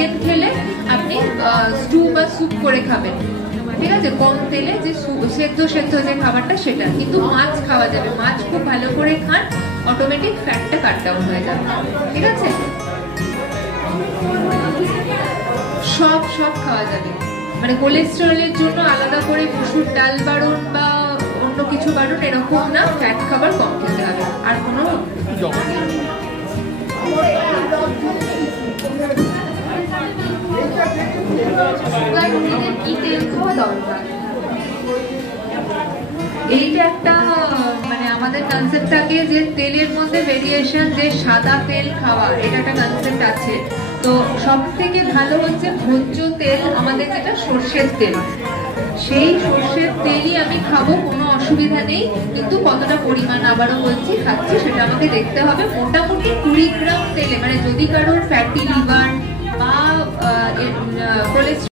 Chicken খেলে আপনি stew বা স্যুপ করে খাবেন, ঠিক আছে, কম তেলে, যে সেদ্ধ সেদ্ধ যে খাবারটা সেটা। কিন্তু মাছ খাওয়া যাবে, মাছ খুব ভালো করে খান, অটোমেটিক ফ্যাটটা কাট ডাউন হয়ে যাবে, ঠিক আছে। সব সব খাওয়া যাবে, মানে কোলেস্টেরলের জন্য আলাদা করে মসুর ডাল বারণ বা অন্য কিছু বারণ এরকম না, ফ্যাট খাবার কম খেতে হবে। আর কোনো কি তেল খাওয়া দরকার, এইটা একটা মানে আমাদের কনসেপ্ট থাকে যে তেলের মধ্যে ভেরিয়েশন, যে সাদা তেল খাওয়া, এটা একটা কনসেপ্ট আছে। তো সব থেকে ভালো হচ্ছে ভোজ্য তেল, আমাদের যেটা সর্ষের তেল, সেই সর্ষের তেলই আমি খাবো, কোনো অসুবিধা নেই। কিন্তু কতটা পরিমাণ আবারও বলছি খাচ্ছি সেটা আমাকে দেখতে হবে। মোটামুটি 20 গ্রাম তেলে, মানে যদি কারোর ফ্যাটি লিভার